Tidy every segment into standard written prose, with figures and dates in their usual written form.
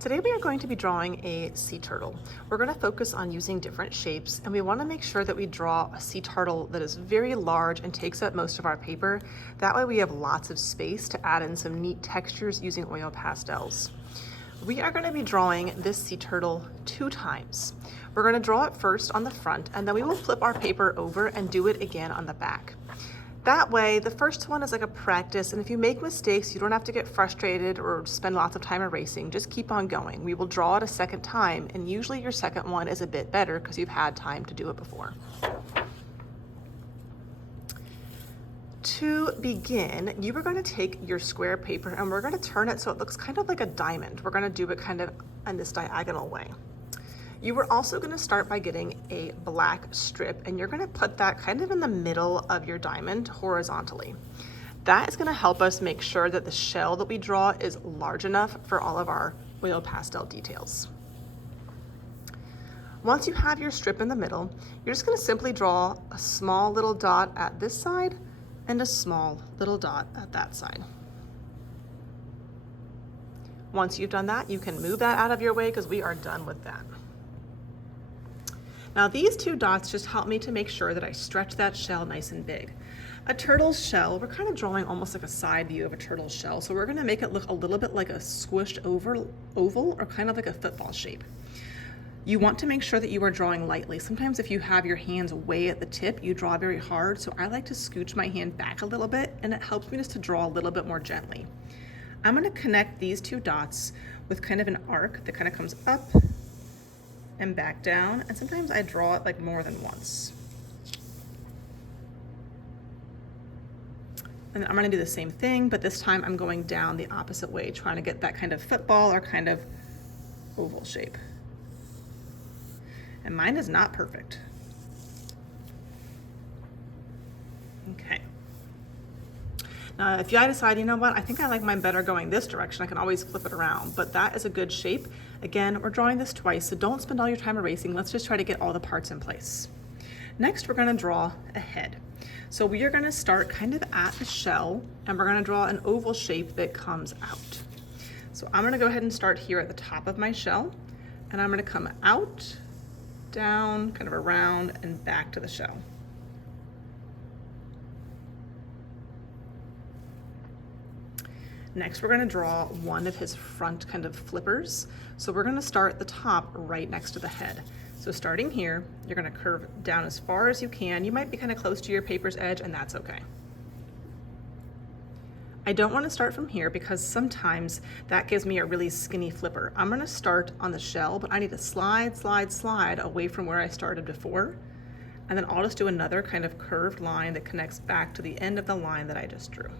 Today we are going to be drawing a sea turtle. We're going to focus on using different shapes, and we want to make sure that we draw a sea turtle that is very large and takes up most of our paper. That way we have lots of space to add in some neat textures using oil pastels. We are going to be drawing this sea turtle 2 times. We're going to draw it first on the front, and then we will flip our paper over and do it again on the back. That way, the first one is like a practice, and if you make mistakes, you don't have to get frustrated or spend lots of time erasing. Just keep on going. We will draw it a second time, and usually your second one is a bit better because you've had time to do it before. To begin, you are going to take your square paper and we're going to turn it so it looks kind of like a diamond. We're going to do it kind of in this diagonal way. You are also going to start by getting a black strip, and you're going to put that kind of in the middle of your diamond horizontally. That is going to help us make sure that the shell that we draw is large enough for all of our oil pastel details. Once you have your strip in the middle, you're just going to simply draw a small little dot at this side and a small little dot at that side. Once you've done that, you can move that out of your way because we are done with that. Now these 2 dots just help me to make sure that I stretch that shell nice and big. A turtle's shell, we're kind of drawing almost like a side view of a turtle's shell, so we're going to make it look a little bit like a squished oval or kind of like a football shape. You want to make sure that you are drawing lightly. Sometimes if you have your hands way at the tip, you draw very hard, so I like to scooch my hand back a little bit, and it helps me just to draw a little bit more gently. I'm going to connect these 2 dots with kind of an arc that kind of comes up and back down, and sometimes I draw it like more than once. And I'm gonna do the same thing, but this time I'm going down the opposite way, trying to get that kind of football or kind of oval shape. And mine is not perfect. Okay. Now, if I decide, you know what, I think I like mine better going this direction, I can always flip it around, but that is a good shape. Again, we're drawing this twice, so don't spend all your time erasing. Let's just try to get all the parts in place. Next, we're gonna draw a head. So we are gonna start kind of at the shell, and we're gonna draw an oval shape that comes out. So I'm gonna go ahead and start here at the top of my shell, and I'm gonna come out, down, kind of around, and back to the shell. Next, we're going to draw one of his front kind of flippers. So we're going to start at the top right next to the head. So starting here, you're going to curve down as far as you can. You might be kind of close to your paper's edge, and that's okay. I don't want to start from here because sometimes that gives me a really skinny flipper. I'm going to start on the shell, but I need to slide, slide, slide away from where I started before. And then I'll just do another kind of curved line that connects back to the end of the line that I just drew.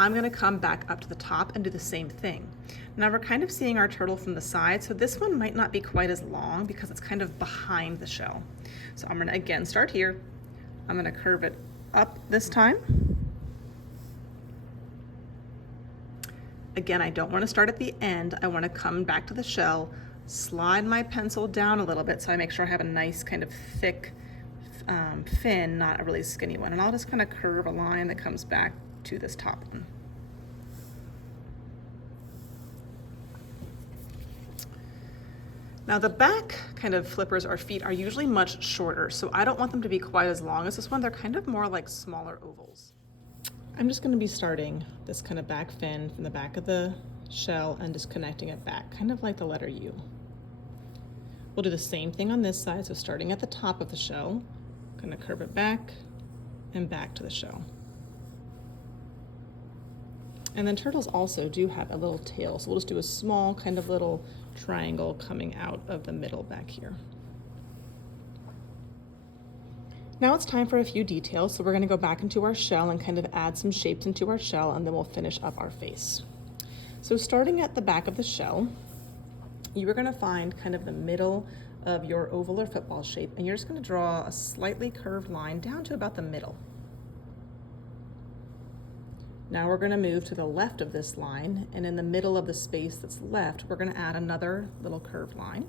I'm gonna come back up to the top and do the same thing. Now we're kind of seeing our turtle from the side, so this one might not be quite as long because it's kind of behind the shell. So I'm gonna again start here. I'm gonna curve it up this time. Again, I don't wanna start at the end. I wanna come back to the shell, slide my pencil down a little bit so I make sure I have a nice kind of thick fin, not a really skinny one. And I'll just kind of curve a line that comes back to this top one. Now the back kind of flippers or feet are usually much shorter, so I don't want them to be quite as long as this one. They're kind of more like smaller ovals. I'm just going to be starting this kind of back fin from the back of the shell and just connecting it back, kind of like the letter U. We'll do the same thing on this side, so starting at the top of the shell, going to curve it back and back to the shell. And then turtles also do have a little tail, so we'll just do a small kind of little triangle coming out of the middle back here. Now it's time for a few details, so we're going to go back into our shell and kind of add some shapes into our shell, and then we'll finish up our face. So starting at the back of the shell, you are going to find kind of the middle of your oval or football shape, and you're just going to draw a slightly curved line down to about the middle. Now we're going to move to the left of this line, and in the middle of the space that's left, we're going to add another little curved line.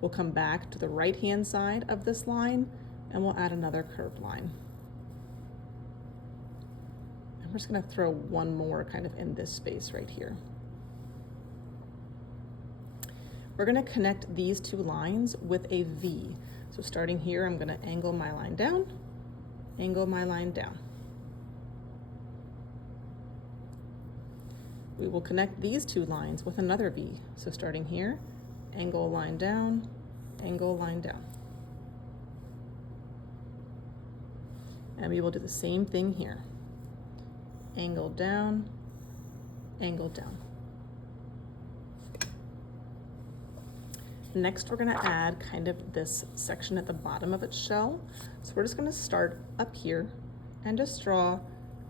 We'll come back to the right-hand side of this line, and we'll add another curved line. I'm just gonna throw one more kind of in this space right here. We're gonna connect these two lines with a V. So starting here, I'm gonna angle my line down, angle my line down. We will connect these two lines with another V. So starting here, angle a line down, angle a line down. And we will do the same thing here. Angle down, angle down. Next, we're gonna add kind of this section at the bottom of its shell. So we're just gonna start up here and just draw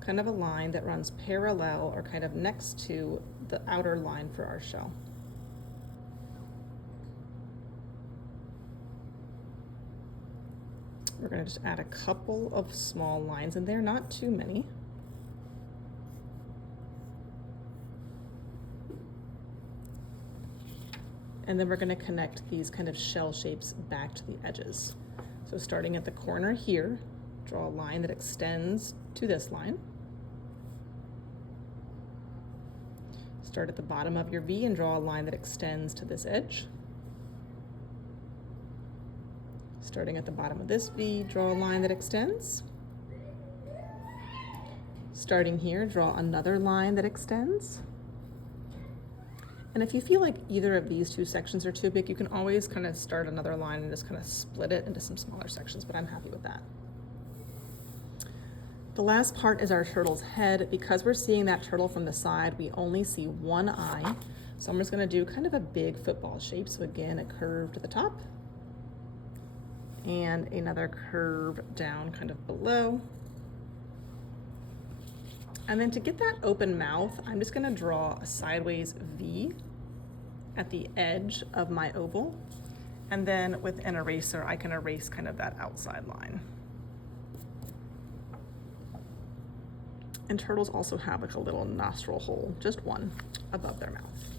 kind of a line that runs parallel or kind of next to the outer line for our shell. We're gonna just add a couple of small lines in there, not too many. And then we're gonna connect these kind of shell shapes back to the edges. So starting at the corner here, draw a line that extends to this line. Start at the bottom of your V and draw a line that extends to this edge. Starting at the bottom of this V, draw a line that extends. Starting here, draw another line that extends. And if you feel like either of these two sections are too big, you can always kind of start another line and just kind of split it into some smaller sections, but I'm happy with that. The last part is our turtle's head. Because we're seeing that turtle from the side, we only see one eye. So I'm just gonna do kind of a big football shape. So again, a curve to the top and another curve down kind of below. And then to get that open mouth, I'm just gonna draw a sideways V at the edge of my oval. And then with an eraser, I can erase kind of that outside line. And turtles also have like a little nostril hole, just one, above their mouth.